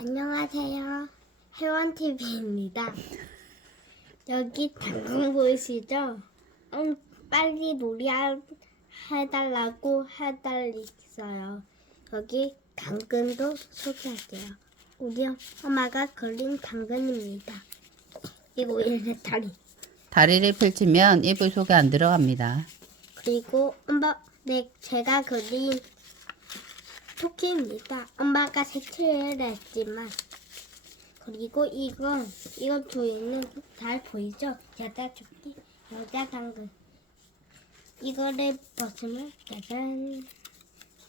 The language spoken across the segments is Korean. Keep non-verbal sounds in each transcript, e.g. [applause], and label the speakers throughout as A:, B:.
A: 안녕하세요. 혜원TV입니다. 여기 당근 보이시죠? 음, 빨리 놀이 하- 해달라고 해달랬어요. 여기 당근도 소개할게요. 우리 엄마가 그린 당근입니다. 이거 이렇게 다리.
B: 다리를 펼치면 이불 속에 안 들어갑니다.
A: 그리고 엄마, 네, 제가 그린 토끼입니다. 엄마가 색칠을 했지만 그리고 이건 이거 뒤에는 잘 보이죠? 여자 토끼, 여자 당근. 이거를 벗으면 짜잔.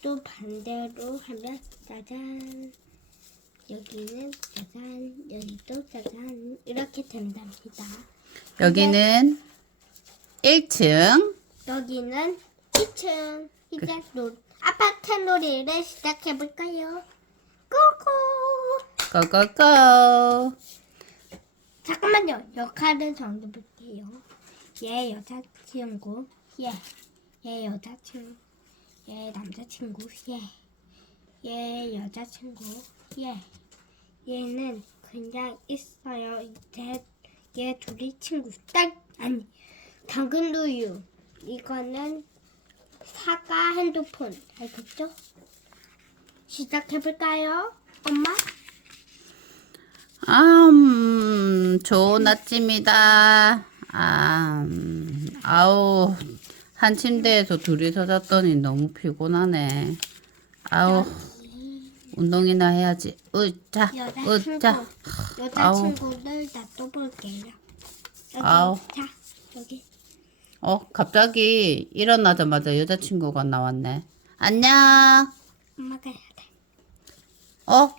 A: 또 반대로 하면 짜잔. 여기는 짜잔, 여기도 짜잔. 이렇게 된답니다.
B: 여기는 1층.
A: 여기는 2층. 이제 놀, 아파트 놀이를 시작해볼까요? 고고!
B: 고고고.
A: 잠깐만요. 역할을 정해볼게요. 얘 여자친구, 얘. 얘 여자친구, 얘 남자친구, 얘. 얘 여자친구, 얘. 얘는 그냥 있어요. 이제 얘 둘이 친구. 딱, 아니. 당근우유. 이거는 사과 핸드폰. 알겠죠? 시작해볼까요? 엄마?
B: 아, 음, 좋은 아침이다. 아, 음, 아우, 한 침대에서 둘이서 잤더니 너무 피곤하네. 아우, 운동이나 해야지. 으짜,
A: 여자친구,
B: 으짜.
A: 여자친구를 놔둬볼게요. 여기,
B: 아우.
A: 자, 여기.
B: 어, 갑자기 일어나자마자 여자친구가 나왔네. 안녕.
A: 엄마가 해야 돼.
B: 어?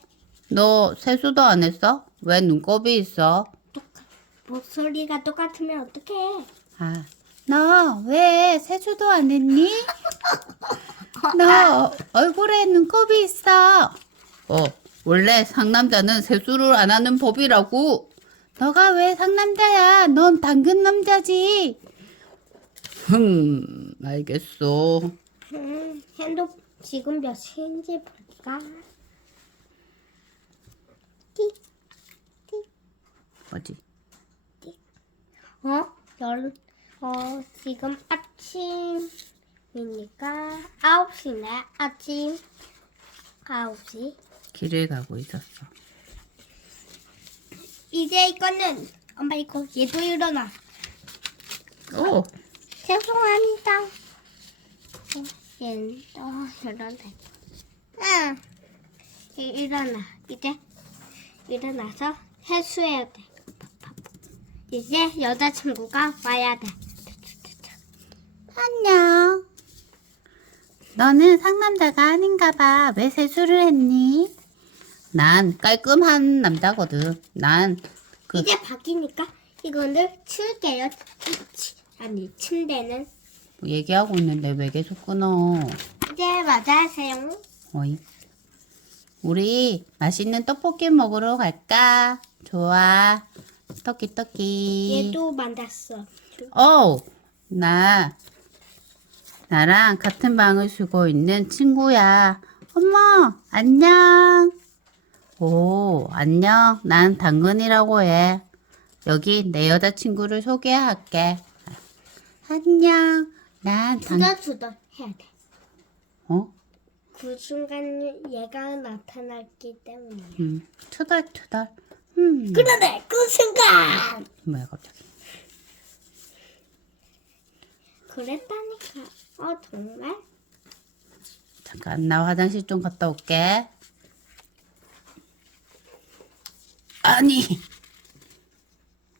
B: 너 세수도 안 했어? 왜 눈곱이 있어?
A: 똑같. 목소리가 똑같으면 어떡해?
B: 아, 너 왜 세수도 안 했니? [laughs] 너 얼굴에 눈곱이 있어. 어, 원래 상남자는 세수를 안 하는 법이라고. 너가 왜 상남자야? 넌 당근 남자지. 흠, 알겠어.
A: 음, 핸드 지금 몇 시인지 볼까? 띠,
B: 뭐지?
A: 어? 열, 어, 지금 아침이니까 아홉 시네. 아침 아홉 시.
B: 길을 가고 있었어.
A: 이제 이거는 엄마 이거 얘도 일어나.
B: 오,
A: 죄송합니다. 어, 얘, 어, 일어나. 응. 이- 일어나. 이제 일어나서 해수해야 돼. 이제 여자친구가 와야 돼.
B: 안녕. 너는 상남자가 아닌가 봐. 왜 세수를 했니? 난 깔끔한 남자거든. 난 그,
A: 이제 바뀌니까 이거를 칠게요. 치- 아니 침대는
B: 얘기하고 있는데 왜 계속 끊어?
A: 이제 맞아세요.
B: 어이. 우리 맛있는 떡볶이 먹으러 갈까? 좋아. 떡기 떡기.
A: 얘도 만났어.
B: 어, 나 나랑 같은 방을 쓰고 있는 친구야. 어머, 안녕. 오, 안녕. 난 당근이라고 해. 여기 내 여자친구를 소개할게. 안녕. 난 당,
A: 투덜투덜 해야 돼.
B: 어?
A: 그 순간 얘가 나타났기 때문에.
B: 음, 투덜투덜. 음,
A: 그러네 그 순간
B: 뭐야 갑자기?
A: 그랬다니까 어 정말
B: 잠깐 나 화장실 좀 갔다 올게. 아니,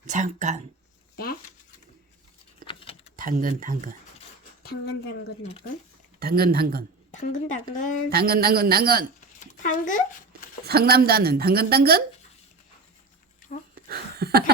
B: 잠깐.
A: 네
B: 당근 당근.
A: 당근 당근 당근?
B: 당근 당근.
A: 당근 당근.
B: 당근 당근 당근.
A: 당근?
B: 상남자는 당근 당근?
A: 당